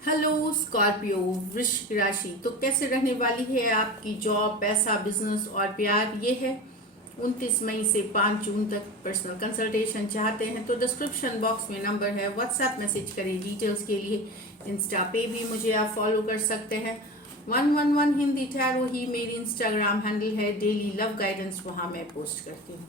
Hello Scorpio, वृश्चिक राशि। तो कैसे रहने वाली है आपकी जॉब, पैसा, बिजनेस और प्यार? ये है 29 मई से 5 जून तक। पर्सनल कंसल्टेशन चाहते हैं तो डिस्क्रिप्शन बॉक्स में नंबर है, व्हाट्सएप मैसेज करें डिटेल्स के लिए। इंस्टा पे भी मुझे आप फॉलो कर सकते हैं। 111 हिंदी टैरो ही मेरी इंस्टाग्राम हैंडल है। डेली लव गाइडेंस वहाँ मैं पोस्ट करती हूँ।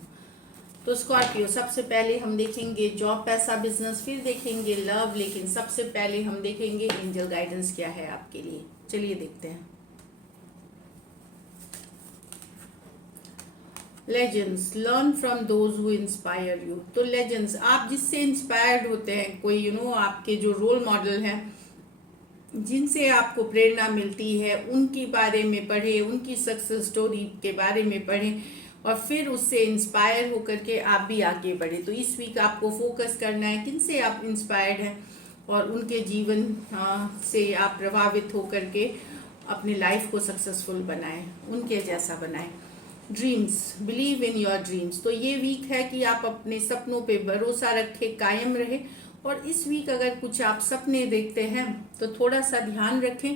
तो स्कॉर्पियो, सबसे पहले हम देखेंगे जॉब, पैसा, बिजनेस, फिर देखेंगे लव, लेकिन सबसे पहले हम देखेंगे एंजल गाइडेंस क्या है आपके लिए। चलिए देखते हैं। Legends, learn from those who inspire you. तो लेजेंड्स, आप जिससे इंस्पायर्ड होते हैं, कोई आपके जो रोल मॉडल हैं, जिनसे आपको प्रेरणा मिलती है, उनके बारे में पढ़ें, उनकी सक्सेस स्टोरी के बारे में पढ़ें और फिर उससे इंस्पायर होकर के आप भी आगे बढ़े। तो इस वीक आपको फोकस करना है किन से आप इंस्पायर्ड हैं और उनके जीवन से आप प्रभावित होकर के अपनी लाइफ को सक्सेसफुल बनाएं, उनके जैसा बनाएं। Dreams, believe in your dreams. तो ये वीक है कि आप अपने सपनों पे भरोसा रखें, कायम रहे। और इस वीक अगर कुछ आप सपने देखते हैं तो थोड़ा सा ध्यान रखें।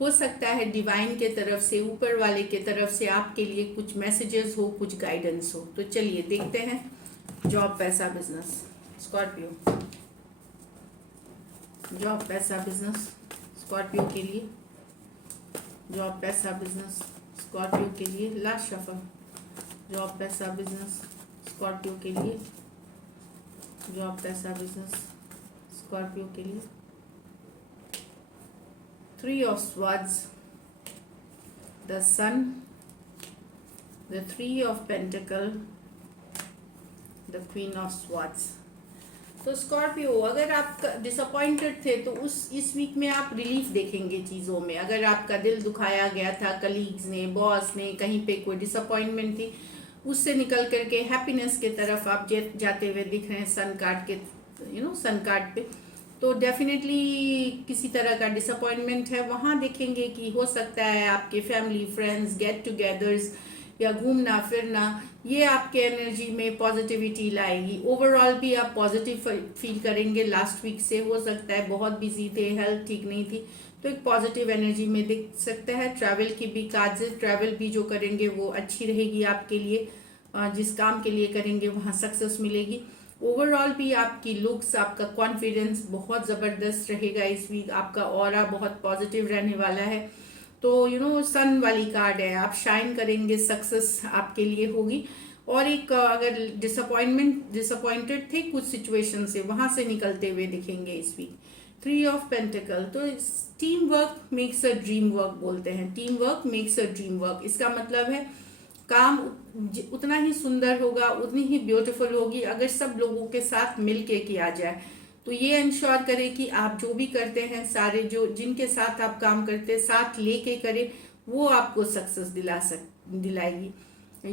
हो सकता है डिवाइन के तरफ से, ऊपर वाले के तरफ से आपके लिए कुछ मैसेजेस हो, कुछ गाइडेंस हो। तो चलिए देखते हैं जॉब, पैसा, बिजनेस। स्कॉर्पियो, जॉब, पैसा, बिजनेस स्कॉर्पियो के लिए। जॉब, पैसा, बिजनेस स्कॉर्पियो के लिए। Last shuffle. जॉब, पैसा, बिजनेस स्कॉर्पियो के लिए। जॉब, पैसा, बिजनेस स्कॉर्पियो के लिए। 3 of Swords, the Sun, the 3 of Pentacle, the Queen of Swords। तो स्कॉर्पियो, अगर आप डिसअपॉइंटेड थे तो इस वीक में आप रिलीफ देखेंगे चीज़ों में। अगर आपका दिल दुखाया गया था, कलीग्स ने, बॉस ने, कहीं पे कोई डिसअपॉइंटमेंट थी, उससे निकल करके हैप्पीनेस की तरफ आप जाते हुए दिख रहे हैं सन कार्ड के, सन कार्ड पे। तो डेफिनेटली किसी तरह का डिसअपॉइंटमेंट है, वहाँ देखेंगे कि हो सकता है आपके फैमिली, फ्रेंड्स, गेट टुगेदर्स या घूमना फिरना, ये आपके एनर्जी में पॉजिटिविटी लाएगी। ओवरऑल भी आप पॉजिटिव फील करेंगे। लास्ट वीक से हो सकता है बहुत बिजी थे, हेल्थ ठीक नहीं थी, तो एक पॉजिटिव एनर्जी में दिख सकता है। ट्रैवल की भी कार्ड्स, ट्रैवल भी जो करेंगे वो अच्छी रहेगी आपके लिए। जिस काम के लिए करेंगे वहाँ सक्सेस मिलेगी। ओवरऑल भी आपकी लुक्स, आपका कॉन्फिडेंस बहुत ज़बरदस्त रहेगा इस वीक। आपका ऑरा बहुत पॉजिटिव रहने वाला है। तो सन वाली कार्ड है, आप शाइन करेंगे, सक्सेस आपके लिए होगी। और एक अगर डिसअपॉइंटेड थे कुछ सिचुएशन से, वहां से निकलते हुए दिखेंगे इस वीक। 3 ऑफ पेंटिकल, तो team work makes a dream work बोलते हैं। Team work makes a dream work, इसका मतलब है काम उतना ही सुंदर होगा, उतनी ही ब्यूटीफुल होगी अगर सब लोगों के साथ मिलके किया जाए। तो ये इंश्योर करें कि आप जो भी करते हैं, सारे जो जिनके साथ आप काम करते हैं साथ लेके करें, वो आपको सक्सेस दिलाएगी।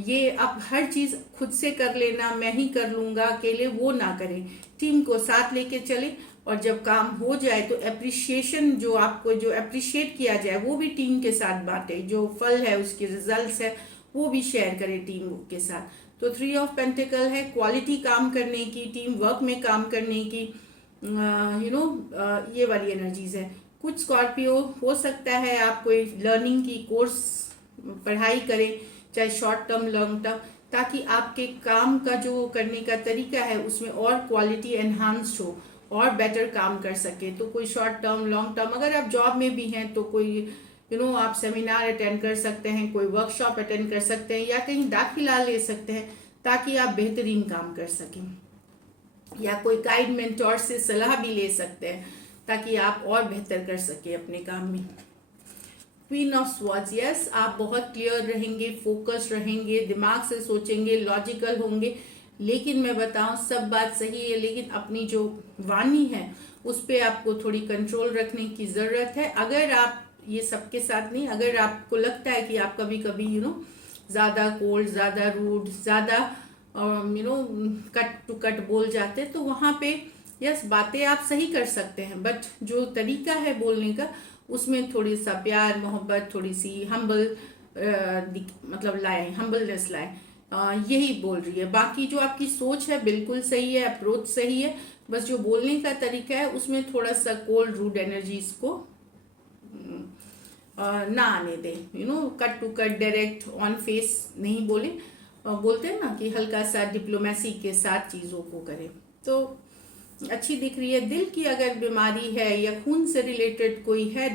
ये आप हर चीज खुद से कर लेना, मैं ही कर लूंगा अकेले, वो ना करें। टीम को साथ लेके चले और जब काम हो जाए तो एप्रिशिएशन, जो आपको जो अप्रिशिएट किया जाए वो भी टीम के साथ बांटे। जो फल है, उसके रिजल्ट्स है, वो भी शेयर करें टीम के साथ। तो 3 ऑफ पेंटिकल है क्वालिटी काम करने की, टीम वर्क में काम करने की, ये वाली एनर्जीज है। कुछ स्कॉर्पियो, हो सकता है आप कोई लर्निंग की कोर्स पढ़ाई करें, चाहे शॉर्ट टर्म लॉन्ग टर्म, ताकि आपके काम का जो करने का तरीका है उसमें और क्वालिटी एनहांस्ड हो और बेटर काम कर सके। तो कोई शॉर्ट टर्म, लॉन्ग टर्म, अगर आप जॉब में भी हैं तो कोई आप सेमिनार अटेंड कर सकते हैं, कोई वर्कशॉप अटेंड कर सकते हैं, या कहीं दाखिला ले सकते हैं ताकि आप बेहतरीन काम कर सकें। या कोई गाइड मेंटोर से सलाह भी ले सकते हैं ताकि आप और बेहतर कर सके अपने काम में। क्वीन ऑफ स्वॉर्ड्स, यस, आप बहुत क्लियर रहेंगे, फोकस रहेंगे, दिमाग से सोचेंगे, लॉजिकल होंगे। लेकिन मैं बताऊं, सब बात सही है, लेकिन अपनी जो वाणी है उस पर आपको थोड़ी कंट्रोल रखने की जरूरत है। अगर आप ये सबके साथ नहीं, अगर आपको लगता है कि आप कभी कभी ज्यादा कोल्ड, ज्यादा रूड, ज्यादा कट टू कट बोल जाते, तो वहां पे यस, बातें आप सही कर सकते हैं, बट जो तरीका है बोलने का उसमें थोड़ी सा प्यार, मोहब्बत, थोड़ी सी हम्बल मतलब लाए, हम्बलनेस लाए। यही बोल रही है। बाकी जो आपकी सोच है बिल्कुल सही है, अप्रोच सही है, बस जो बोलने का तरीका है उसमें थोड़ा सा कोल्ड रूड एनर्जीज को ना आने दे, cut to cut direct on face नहीं बोले, बोलते हैं ना कि हल्का सा डिप्लोमेसी के साथ चीज़ों को करें। तो अच्छी दिख रही है। दिल की अगर बीमारी है या खून से रिलेटेड कोई है,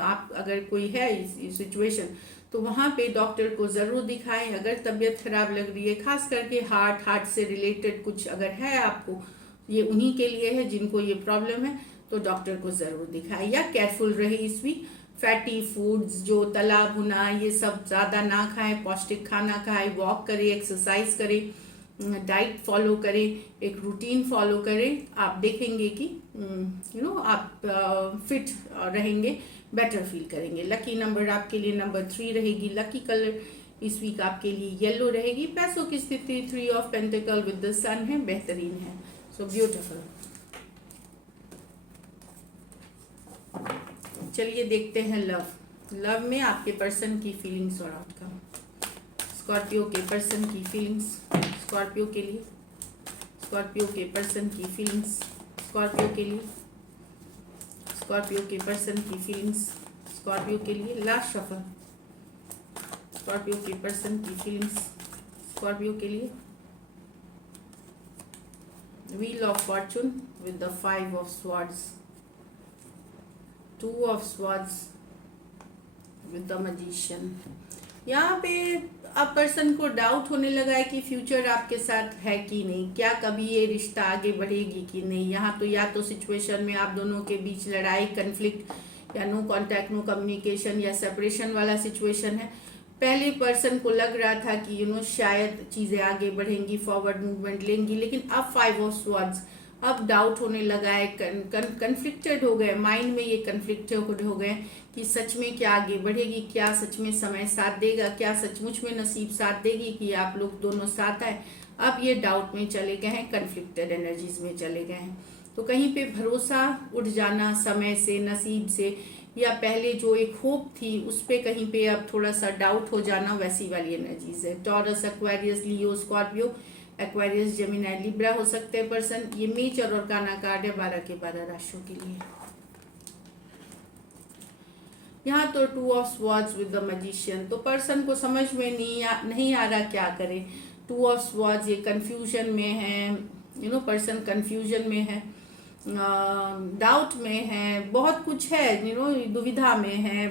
आप अगर कोई है इस सिचुएशन, तो वहाँ पे डॉक्टर को ज़रूर दिखाएं। अगर तबीयत खराब लग रही है, खास करके हार्ट से रिलेटेड कुछ अगर है आपको, ये उन्हीं के लिए है जिनको ये प्रॉब्लम है, तो डॉक्टर को ज़रूर दिखाएं। या केयरफुल रहे इसमें, फैटी फूड्स जो तला भुना ये सब ज़्यादा ना खाएं, पौष्टिक खाना खाएं, वॉक करें, एक्सरसाइज करें, डाइट फॉलो करें, एक रूटीन फॉलो करें। आप देखेंगे कि आप फिट रहेंगे, बेटर फील करेंगे। लकी नंबर आपके लिए नंबर 3 रहेगी। लकी कलर इस वीक आपके लिए येलो रहेगी। पैसों की स्थिति 3 ऑफ पेंटिकल विद द सन है, बेहतरीन है। So beautiful. चलिए देखते हैं लव में आपके पर्सन की फीलिंग्स और आउटकम। स्कॉर्पियो के पर्सन की फीलिंग्स, स्कॉर्पियो के लिए, स्कॉर्पियो के पर्सन की फीलिंग्स, स्कॉर्पियो के लिए, स्कॉर्पियो के पर्सन की फीलिंग्स, स्कॉर्पियो के लिए। लास्ट शफल, स्कॉर्पियो के पर्सन की फीलिंग्स, स्कॉर्पियो के लिए। Wheel of Fortune with the 5 of swords, 2 of swords with the magician. यहाँ पे अब पर्सन को डाउट होने लगा है कि फ्यूचर आपके साथ है कि नहीं, क्या कभी ये रिश्ता आगे बढ़ेगी कि नहीं। यहाँ तो या तो सिचुएशन में आप दोनों के बीच लड़ाई, कन्फ्लिक्ट, या नो कांटेक्ट, नो कम्युनिकेशन या सेपरेशन वाला सिचुएशन है। पहले पर्सन को लग रहा था कि शायद चीज़ें आगे बढ़ेंगी, फॉरवर्ड मूवमेंट लेंगी, लेकिन अब 5 ऑफ स्वॉर्ड्स, अब डाउट होने लगा है, कन्फ्लिक्टेड हो गए, माइंड में ये कन्फ्लिक्टेड हो गए कि सच में क्या आगे बढ़ेगी, क्या सच में समय साथ देगा, क्या सचमुच में नसीब साथ देगी कि आप लोग दोनों साथ आए। अब ये डाउट में चले गए हैं, कन्फ्लिक्टेड एनर्जीज में चले गए हैं। तो कहीं पे भरोसा उठ जाना समय से, नसीब से, या पहले जो एक होप थी उस पे कहीं पे अब थोड़ा सा डाउट हो जाना, वैसी वाली एनर्जीज है। टॉरस, एक्वेरियस, लियो, स्कॉर्पियो, एक्वेरियस, जेमिनी, लिब्रा हो सकते हैं पर्सन। ये मेजर और काना कार्ड है 12 के 12 राशियों के लिए। यहाँ तो 2 of swords with the magician, तो पर्सन को समझ में नहीं आ रहा क्या करे। 2 ऑफ स्वॉर्ड्स, ये कंफ्यूजन में है, पर्सन कंफ्यूजन में है, डाउट में है, बहुत कुछ है, दुविधा में है।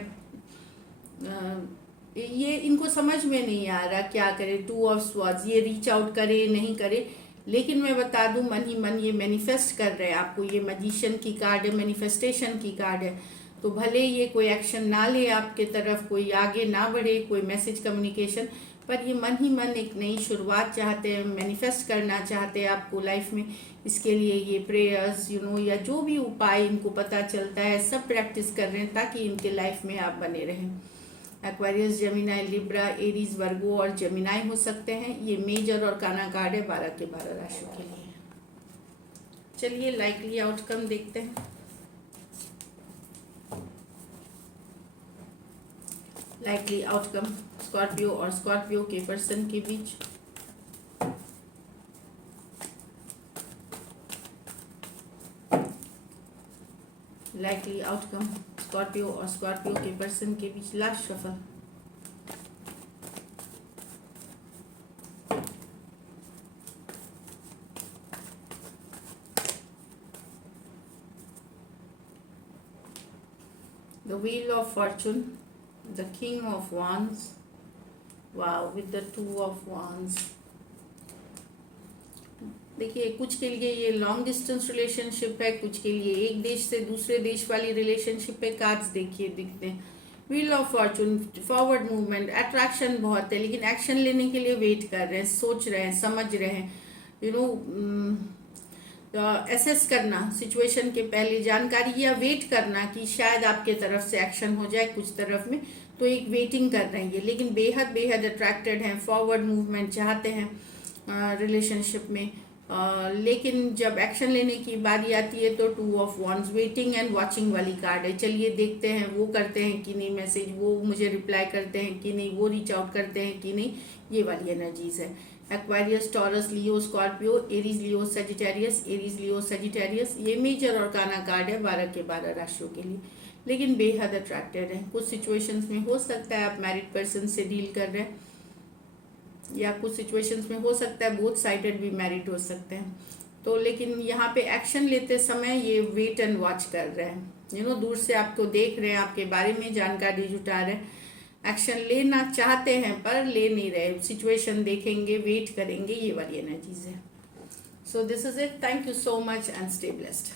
ये इनको समझ में नहीं आ रहा क्या करे। 2 ऑफ स्वॉर्ड्स, ये रीच आउट करे नहीं करे, लेकिन मैं बता दूं मन ही मन ये मैनिफेस्ट कर रहे हैं आपको। ये मैजिशियन की कार्ड है, मैनिफेस्टेशन की कार्ड है। तो भले ये कोई एक्शन ना ले आपके तरफ, कोई आगे ना बढ़े, कोई मैसेज कम्युनिकेशन, पर ये मन ही मन एक नई शुरुआत चाहते हैं, मैनिफेस्ट करना चाहते हैं आपको लाइफ में। इसके लिए ये प्रेयर्स या जो भी उपाय इनको पता चलता है सब प्रैक्टिस कर रहे हैं ताकि इनके लाइफ में आप बने रहें। एक्वेरियस, जेमिनी, लिब्रा, एरीज, वर्गो और जेमिनी हो सकते हैं। ये मेजर और काना कार्ड है 12 के 12 राशियों के लिए। चलिए लाइकली आउटकम देखते हैं। लाइकली आउटकम स्कॉर्पियो और स्कॉर्पियो के पर्सन के बीच। लाइकली आउटकम स्कॉर्पियो और स्कॉर्पियो के पर्सन के बीच। Last shuffle, the wheel of fortune, the king of wands, wow, with the 2 of wands। देखिए कुछ के लिए ये लॉन्ग डिस्टेंस रिलेशनशिप है, कुछ के लिए एक देश से दूसरे देश वाली रिलेशनशिप है। कार्ड्स देखिए दिखते हैं। Wheel of Fortune, forward movement, attraction बहुत है, लेकिन एक्शन लेने के लिए वेट कर रहे हैं, सोच रहे हैं, समझ रहे हैं, एसेस करना सिचुएशन के पहले, जानकारी या वेट करना कि शायद आपके तरफ से एक्शन हो जाए कुछ तरफ में। तो एक वेटिंग कर रहे हैं, लेकिन बेहद बेहद अट्रैक्टेड हैं, फॉरवर्ड मूवमेंट चाहते हैं रिलेशनशिप में। लेकिन जब एक्शन लेने की बारी आती है तो 2 of wands, waiting and watching वाली कार्ड है। चलिए देखते हैं वो करते हैं कि नहीं मैसेज, वो मुझे रिप्लाई करते हैं कि नहीं, वो रीच आउट करते हैं कि नहीं, ये वाली एनर्जीज है। एक्वारियस, टॉरस, लियो, स्कॉर्पियो, एरीज, लियो, सेजिटेरियस, एरीज, लियो, सेजिटेरियस। ये मेजर और काना कार्ड है 12 के 12 राशियों के लिए, लेकिन बेहद अट्रैक्टेड है। कुछ सिचुएशंस में हो सकता है आप मैरिड पर्सन से डील कर रहे हैं, या कुछ सिचुएशंस में हो सकता है बोथ साइडेड भी मैरिड हो सकते हैं। तो लेकिन यहाँ पे एक्शन लेते समय ये वेट एंड वॉच कर रहे हैं, दूर से आपको देख रहे हैं, आपके बारे में जानकारी जुटा रहे हैं, एक्शन लेना चाहते हैं पर ले नहीं रहे, सिचुएशन देखेंगे, वेट करेंगे, ये वाली एनर्जीज है। So this is it, thank you so much and stay blessed.